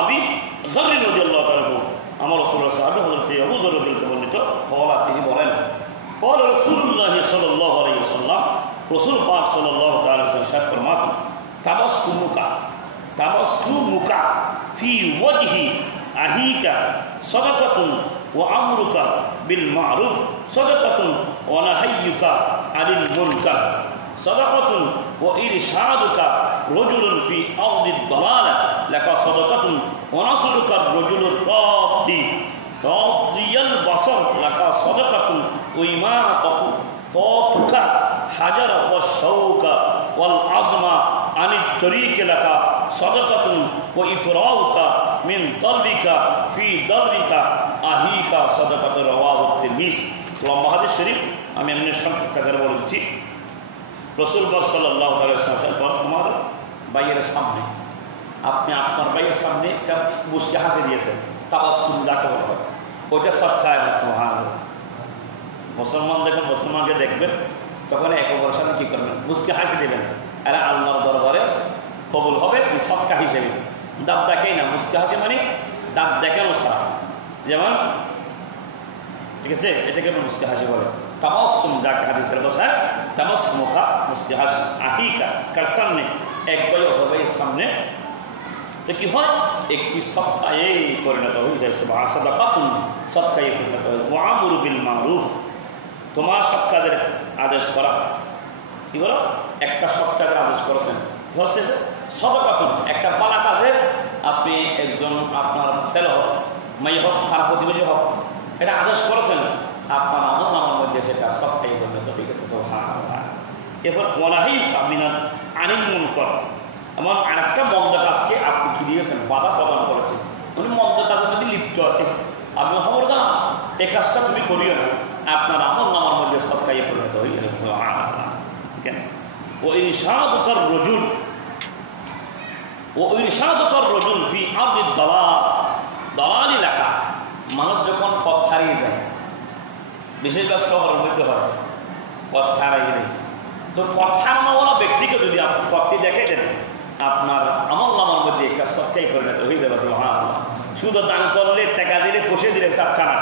আবি যর রাদিয়াল্লাহু তাআলা আমার রাসূলুল্লাহ সাহাবী হযরত আবু যর রাদিয়াল্লাহু বর্ণিত কওলা তিনি বলেন قال رسول الله صلى الله عليه وسلم رسول পাক সাল্লাল্লাহু তাআলা ইরশাদ ফরমাতেন তাবাসসুমুকা ফি ওয়াজহি আহিকা সাদাকাতুন ওয়া আমরুকা বিল মা'রুফ সাদাকাতুন ওয়া নাহাইয়ুকা আনিল মুনকার সাদাকাতুন ওয়া ইরশাদুকা রাজুলুন ফি আরদিদ দালালা লাকা সাদাকাতুন ওয়া নাসরুকা রাজুলুর রাদ্দি রাদিয়াল বাসর লাকা সাদাকাতুন ওয়া ইমাতাতু তাতুকা হাজারা ওয়া শাওকা ওয়াল আযমা আনিত তরিক লাকা সাদাকাতুন ওয়া ইফরাউকা মিন দারবিকা ফি দারবিকা আহিকা সাদাকাতু রাওয়াহু তিরমিজি। লম্বা হাদিস শরীফ আমি এমনি সংক্ষিপ্ত করে বলে দিচ্ছি। রাসূল পাক সাল্লাল্লাহু আলাইহি ওয়াসাল্লাম তোমার ভাইয়ের সামনে আপনি আপনার ভাইয়ের সামনে একটা মুস্কি হাসি দিয়েছেন, তাবাসসুম যাকে বলা হয়, ওইটা সৎকায় সুবহানাল্লাহ। মুসলমান যখন মুসলমানকে দেখবেন তখন এক অপরের সামনে কী করবেন? মুস্কি হাসি দেবেন, আর আল্লাহর দরবারে কবুল হবে সৎকা হিসেবে। দাঁত দেখেই না, মুস্কি হাসি মানে দাঁত দেখানো ছাড়া, যেমন ঠিক আছে, এটাকে মুস্কি হাসি বলে। তাবাসসুম যাকে হাদিসের ভাষায় তাবাসসুমুকা মুস্কি হাসি আহিকা কার সামনে এক ভাই অপর ভাইয়ের সামনে তো কি হয়? একটি সৎকায়ে পরিণত হয়ে যায়। সাদাকাতুন সৎকায়ে পরিণত হয়। ওয়া আমরু বিল মা'রুফ তোমার সৎ কাজের আদেশ করা। কি বলো? একটা সৎ কাজের আদেশ করেছেন, হচ্ছে সাদাকাতুন একটা ভালো কাজের আপনি একজন আপনার ছেলে হোক মেয়ে হোক খারাপ প্রতিবেশী হোক এটা আদেশ করেছেন, আপনার আমলনামার মধ্যে সেটা সৎকায়ে পরিণত হয়ে গেছে। সুবহানাল্লাহ। এরপর ওয়ানাহিকা মিনাল আনিল মুনকার এমন আরেকটা মন্দ কাজকে আপনি কি দিয়েছেন? বাধা প্রদান করেছেন। উনি মন্দ কাজের মধ্যে লিপ্ত আছেন, আপনি খবরদার এই কাজটা তুমি করিও না, আপনার আমলনামার মধ্যে সৎকায়ে পরিণত হয়ে গেছে। সুবহানাল্লাহ। কেন? ও ইরশাদুকার রাজুল ফি আরদিদ দালাল এলাকা। মানুষ যখন পথ হারিয়ে যায়, বেশিরভাগ শহরের মধ্যে হয় পথ হারাই নেই, তো পথ হারানোওয়ালা ব্যক্তিকে যদি আপনি পথটি দেখে দেন আপনার আমলনামার মধ্যে একটা সৎকায়ে পরিণত হয়ে যাবে। সুবহানাল্লাহ। শুধু দান করলে টাকা দিলে পৌঁছে দিলে চাপখানা,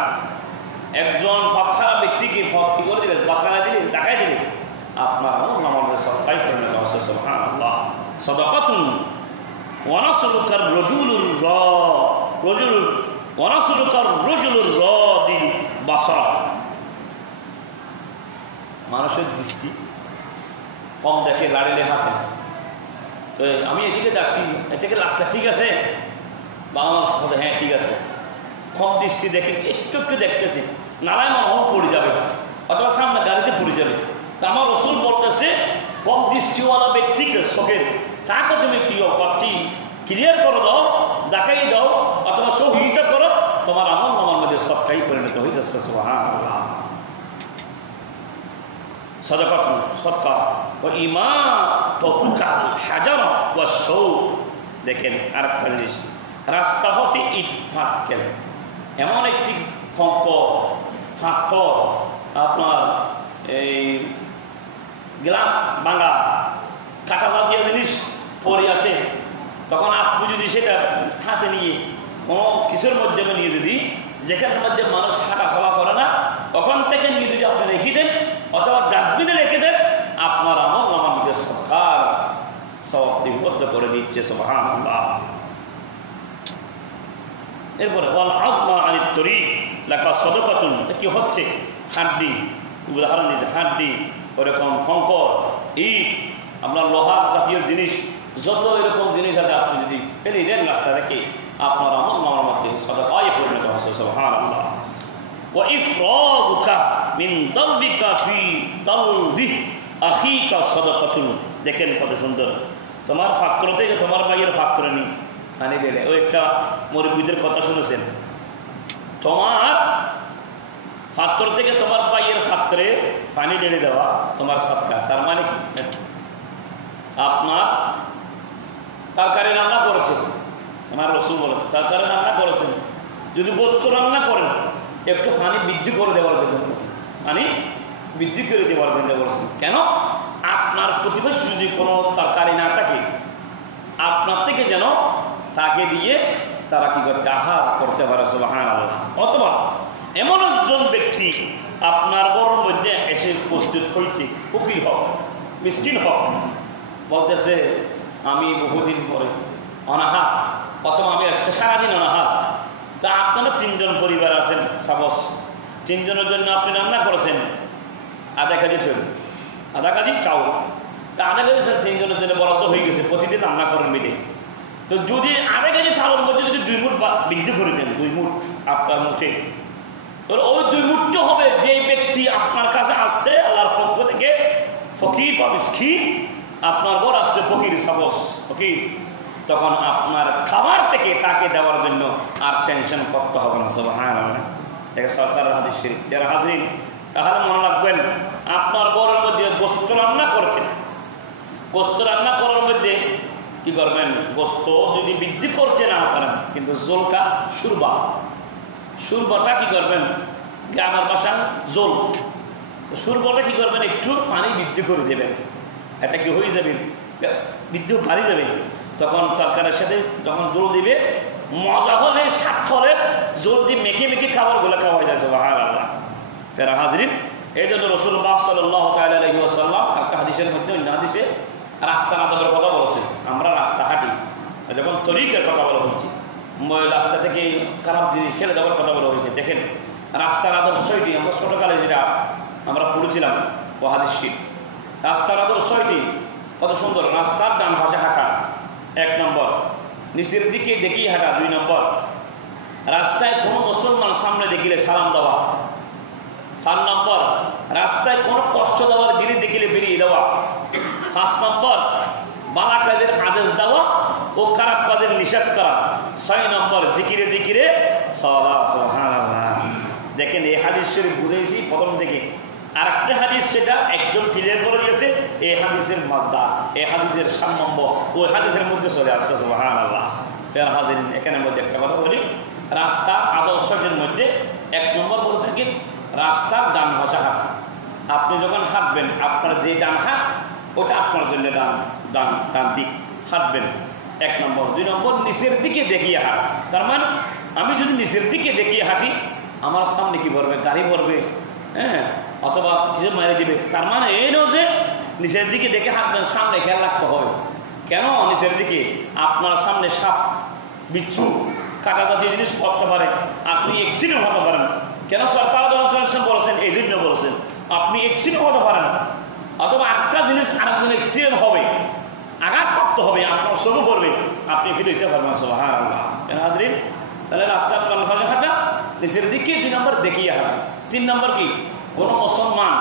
একজন পথ হারা ব্যক্তিকে পথ কি করে দিলেন? বাতখানা দিলে টাকায় দিলে আপনার আমলনামার মধ্যে সৎকায়ে পরিণত হচ্ছে। সুবহানাল্লাহ। সাদাকাতুন ওয়া নাসরুকা রাজুলুর রাদিল বাসর মানুষের দৃষ্টি কম দেখে, লাড়িলে হাঁটে। তো আমি এদিকে যাচ্ছি, এদিকে রাস্তা ঠিক আছে, বাংলা মানুষ হ্যাঁ ঠিক আছে, কম দৃষ্টি দেখে একটু একটু দেখতেছে, নারায় মনে পড়ে যাবে অথবা সামনে গাড়িতে পড়ে যাবে। তা আমার রাসূল বলতেছে কম দৃষ্টিওয়ালা ব্যক্তিকে চোখের তাকে তুমি কি অফারটি ক্লিয়ার করে দাও, দেখাই দাও অথবা সহযোগিতা করো, তোমার আমলনামার মধ্যে সৎকায়ে পরিণত হয়ে যাচ্ছে। সুবহানাল্লাহ। সাদাকাতুন সদকা ও ইমাতাতুকা হাজারা ওয়া শাওক। দেখেন আরেকটা জিনিস, রাস্তা হতে ইট ফাঁকেন এমন একটি ফাঁকর আপনার এই গ্লাস ভাঙা কাটা জাতীয় জিনিস পড়ে আছে, তখন আপনি যদি সেটা হাতে নিয়ে কোনো কিছুর মাধ্যমে নিয়ে যদি যেখানের মধ্যে মানুষ হাঁটা চলা করে না ওখান থেকে নিয়ে যদি আপনি রেখে দেন অথবা ডাস্টবিনে রেখে দেন, আপনার আমলনামার মধ্যে সরকার সওয়াব লিপিবদ্ধ করে দিচ্ছে। সুবহানাল্লাহ। এরপরে ওয়াল আযমা আনিত তরিক লাকা সাদাকাতুন। কি হচ্ছে? হাড্ডি, উদাহরণ দিতে হাড্ডি, ওরকম কঙ্কর, ইট, আপনার লোহার জাতীয় জিনিস, যত এরকম জিনিস আছে আপনি যদি ফেলে দেন রাস্তা থেকে আপনার আমলনামার মধ্যে সাদাকায়ে পরিণত হচ্ছে। সুবহানাল্লাহ। ওয়া ইফরাগুকা মিন দালবিকা ফি দালবি আখিকা সাদাকাতুন। দেখেন কত সুন্দর, তোমার ফাত্র থেকে তোমার ভাইয়ের ফাত্রে নি পানি দিলে। ওই একটা মুরব্বিদের কথা শুনেছেন, তোমার ফাত্র থেকে তোমার ভাইয়ের ফাত্রে পানি ঢেলে দেওয়া তোমার সদকা। তার মানে কি? আপনার তরকারি রান্না করেছে, আমার রাসূল বলেছে তরকারি রান্না করেছেন, যদি গোস্ত রান্না করেন একটু পানি বৃদ্ধি করে দেওয়ার জন্য বলেছেন, পানি বৃদ্ধি করে দেওয়ার জন্য বলেছেন। কেন? আপনার প্রতিবেশী যদি কোনো তরকারি না থাকে আপনার থেকে যেন তাকে দিয়ে তারা কি করতে আহার করতে পারে সুবহানাল্লাহ। অথবা এমন একজন ব্যক্তি আপনার ঘরের মধ্যে এসে উপস্থিত হয়েছে, ফকির হোক মিসকিন হোক, বলতেছে আমি বহুদিন পরে অনাহার, অথবা আমি সারাদিন অনাহার। তা আপনারা 3 জন পরিবার আছেন, সাপোজ 3 জনের জন্য আপনি রান্না করেছেন আধা কেজি চাউল, তা আধা কেজি 3 জনের জন্য বরাদ্দ হয়ে গেছে, প্রতিদিন রান্না করেন মিলে। তো যদি আধা কেজি চাউলের মধ্যে যদি 2 মুঠ বৃদ্ধি করে দেন, 2 মুঠ আপনার মুঠে, তাহলে ওই 2 মুঠটা হবে যে ব্যক্তি আপনার কাছে আসছে আল্লাহর পক্ষ থেকে ফকির বা মিসকিন, আপনার ঘর আসছে ফকির, সাপোজ ফকির, তখন আপনার খাবার থেকে তাকে দেওয়ার জন্য আর টেনশন করতে হবে না সুবহানাল্লাহ। এটা সরকারের হাদিস শরীফ। যারা হাজির তাহলে মনে রাখবেন, আপনার ঘরের মধ্যে গোস্ত রান্না করছেন, গোস্ত রান্না করার মধ্যে কি করবেন, গোস্ত যদি বৃদ্ধি করতে না পারেন কিন্তু জোলটা সুরবাটা কি করবেন, গ্রামের ভাষা জোল, সুরবাটা কি করবেন, একটু পানি বৃদ্ধি করে দেবেন, এটা কি হয়ে যাবে, বৃদ্ধি বাড়ি যাবে। তখন তরকারির সাথে যখন জোল দিবে, মজা হলে স্বাদ হলে জোল দিয়ে মেখে মেখে খাবারগুলো খাওয়া যায় সুবহানাল্লাহ। প্যারা হাজরিন, এই জন্য রাসূলুল্লাহ সাল্লাল্লাহু আলাইহি ওয়াসাল্লাম একটা হাদিসের মধ্যে, অন্য হাদিসে রাস্তা আদবের কথা বলেছে। আমরা রাস্তা হাঁটি, যখন তরিকের কথা বলা হচ্ছে, রাস্তা থেকে খারাপ জিনিস ফেলে দেওয়ার কথা বলা হয়েছে। দেখেন রাস্তার আদব 6টি, আমরা ছোটকালে যেটা আমরা পড়েছিলাম ও হাদিস শরীফ। রাস্তার আদব 6টি, কত সুন্দর। রাস্তার ডান পাশে হাঁটা 1 নম্বর, নিচের দিকে দেখিয়ে হাঁটা 2 নম্বর, রাস্তায় কোনো মুসলমান সামনে দেখিলে সালাম দেওয়া 4 নম্বর, রাস্তায় কোনো কষ্ট দেওয়ার জিনিস দেখিলে ফিরিয়ে দেওয়া 5 নম্বর, ভালো কাজের আদেশ দেওয়া ও খারাপ কাজের নিষেধ করা 6 নম্বর, জিকিরে জিকিরে সালাত সুবহানাল্লাহ। দেখেন এই হাদিস শরীফ বুঝাইছি প্রথম থেকে। আর একটা হাদিস সেটা একদম ক্লিয়ার করে দিয়েছে, এই হাদিসের মাজদা, এই হাদিসের সাম্যম্য ওই হাদিসের মধ্যে চলে আসছে সুবহানাল্লাহ। প্রিয় হাজিরিন, এখানের মধ্যে একটা কথা বলি, রাস্তা আদর্শের মধ্যে 1 নম্বর বলছে কি, রাস্তার ডান পাশে হাঁটা। আপনি যখন হাঁটবেন, আপনার যে ডান হাত ওটা আপনার জন্য ডান দিক হাঁটবেন 1 নম্বর। 2 নম্বর, নিচের দিকে দেখিয়ে হাঁটা। তার মানে আমি যদি নিচের দিকে দেখিয়ে হাঁটি, আমার সামনে কি পড়বে, গাড়ি পড়বে, হ্যাঁ, অথবা কিছু মারি দিবে। তার মানে এই নয় যে নিচের দিকে দেখে হাঁটবেন, সামনে খেয়াল রাখতে হবে। কেন নিচের দিকে? আপনার সামনে সাপ, বিচ্ছু, কাটা জাতীয় জিনিস পড়তে পারে, আপনি অ্যাক্সিডেন্ট হতে পারেন। কেন সরকার বলেছেন, এই জন্য বলেছেন আপনি অ্যাক্সিডেন্ট হতে পারেন, অথবা একটা জিনিস আরেকদিন অ্যাক্সিডেন্ট হবে, আঘাতপ্রাপ্ত হবে, আপনার চোখে পড়বে, আপনি ফিরে দিতে পারবেন সুবহানাল্লাহ। হাজরিন, তাহলে রাস্তার ডান পাশে হাঁটা, নিচের দিকে 2 নম্বর দেখিয়ে হাঁটা। 3 নম্বর কি, কোনো মুসলমান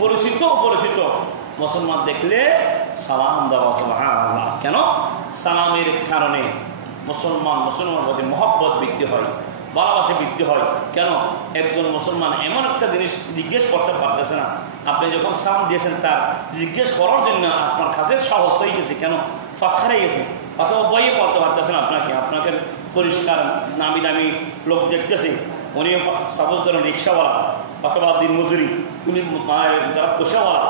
পরিচিত অপরিচিত মুসলমান দেখলে সালাম দেওয়া সুবহানাল্লাহ। কেন? সালামের কারণে মুসলমানের প্রতি মহব্বত বৃদ্ধি হয়, ভালোবাসা বৃদ্ধি হয়। কেন? একজন মুসলমান এমন একটা জিনিস জিজ্ঞেস করতে পারতেছে না, আপনি যখন সালাম দিয়েছেন তার জিজ্ঞেস করার জন্য আপনার কাছে সাহস হয়ে গেছে। কেন? ফাঁক হারিয়ে গেছে, অথবা বইয়ে পড়তে পারতেছেন। আপনাকে পরিষ্কার নামি দামি লোক দেখতেছে, উনি সাপোজ ধরেন রিক্সাওয়ালা অথবা দিন মজুরি, উনি যারা পোষাওয়ালা,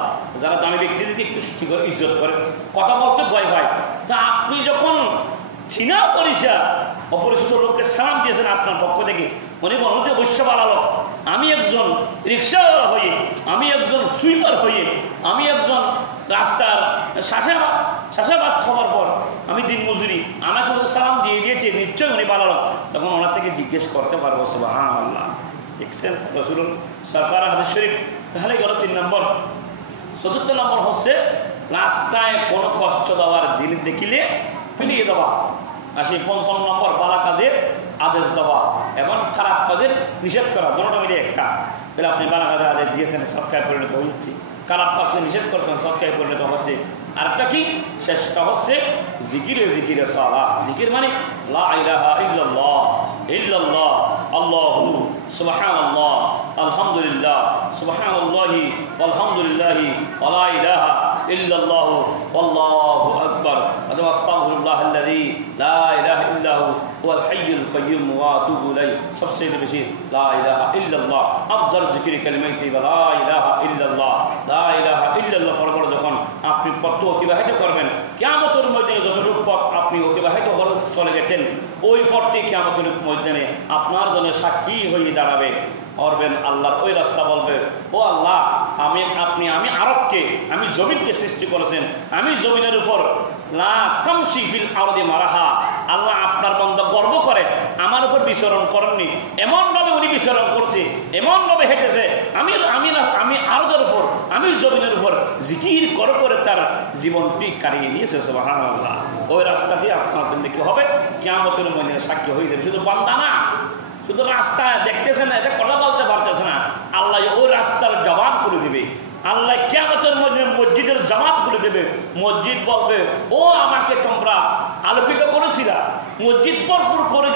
যারা দামি ব্যক্তিদেরকে একটু কি করে ইজ্জত করে, কথা বলতে ভয় পায়। তা আপনি যখন চিনা অপরিচিত লোককে সালাম দিয়েছেন আপনার পক্ষ থেকে, উনি বলতে অবশ্য বাড়ালো, আমি একজন রিক্সাওয়ালা হয়ে, আমি একজন সুইপার হয়ে, আমি একজন রাস্তার শাসাবাদ খাবার পর আমি দিন মজুরি, আমাকে সালাম দিয়ে দিয়েছে, নিশ্চয়ই উনি বাড়ালো। তখন ওনার থেকে জিজ্ঞেস করতে পারবো সুবহানাল্লাহ। দেখছেন রাসূল সরকার হাদিস শরীফ। তাহলে গেল 3 নম্বর। 4র্থ নম্বর হচ্ছে রাস্তায় কোনো কষ্ট দেওয়ার জিনিস দেখিলে ফিরিয়ে দেওয়া। 55 নম্বর, ভালো কাজের আদেশ দেওয়া এবং খারাপ কাজের নিষেধ করা, দুটোটা মিলে একটা। তাহলে আপনি ভালো কাজের আদেশ দিয়েছেন, সৎকারে পরিণত হচ্ছে, খারাপ কাজকে নিষেধ করছেন, সৎকারে পরিণত হচ্ছে। আরেকটা কি, শেষটা হচ্ছে জিকিরে সালাহ। জিকির মানে লা ইলাহা ইল্লাল্লাহ, আল্লাহু সুবহানাল্লাহ, আলহামদুলিল্লাহ, সুবহানাল্লাহি আলহামদুলিল্লাহি ওয়া লা ইলাহা ইল্লাল্লাহু আল্লাহু আকবার, অথবা আস্তাগফিরুল্লাহাল্লাযী লা ইলাহা ইল্লাহু ওয়াল হাইয়ুল কাইয়্যুম ওয়া আতুবু ইলাইহি সবচেয়ে বেশি লা ইলাহা ইল্লাল্লাহ আফজাল যিকরি কালিমাতি লা ইলাহা ইল্লাল্লাহ লা ইলাহা ইল্লাল্লাহ পড়ে যখন আপনি পথ অতিবাহিত করবেন কিয়ামতের ময়দানে যতটুকু পথ আপনি অতিবাহিত করে চলে গেছেন ওই পথটি কিয়ামতের ময়দানে আপনার জন্য সাক্ষী হয়ে দাঁড়াবে করবেন আল্লাহর ওই রাস্তা বলবে ও আল্লাহ আমি আরবকে আমি জমিনকে সৃষ্টি করেছেন আমি জমিনের উপর লা তামশি ফিল আরদি মারাহা আল্লাহ আপনার বান্দা গর্ব করে আমার উপর বিচরণ করেননি এমনভাবে উনি বিচরণ করছে এমনভাবে হেঁটেছে আমি আরদের উপর আমি জমিনের উপর জিকির করে তার জীবনটি কাটিয়ে দিয়েছে সুবহানাল্লাহ ওই রাস্তাটি আপনার জন্য কি হবে কিয়ামতের ময়দানে সাক্ষী হয়ে যাবে শুধু বান্দা না শুধু রাস্তা দেখতেছে না এটা কথা বলতে পারতেছে না আল্লাহ ওই রাস্তার জবাব করে দিবে আল্লাহ কিয়ামতের মধ্যে মসজিদের জামাত বলে দেবে মসজিদ বলবে ও আমাকে তোমরা আলোকিত করেছিলা মসজিদ ভরপুর করে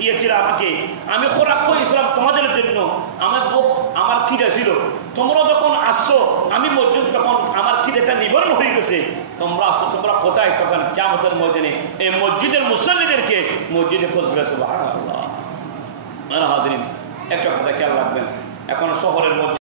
দিয়েছিল আমাকে আমি খোরাক করেছিলাম তোমাদের জন্য আমার খিদে ছিল তোমরা যখন আসছো আমি মসজিদ তখন আমার খিদেটা নিবারণ হয়ে গেছে তোমরা আসছো তোমরা কোথায় তখন কিয়ামতের ময়দানে এই মসজিদের মুসল্লিদেরকে মসজিদে খুঁজবে সুবহানাল্লাহ। হাজিরিন একটা কথা খেয়াল রাখবেন এখন শহরের মধ্যে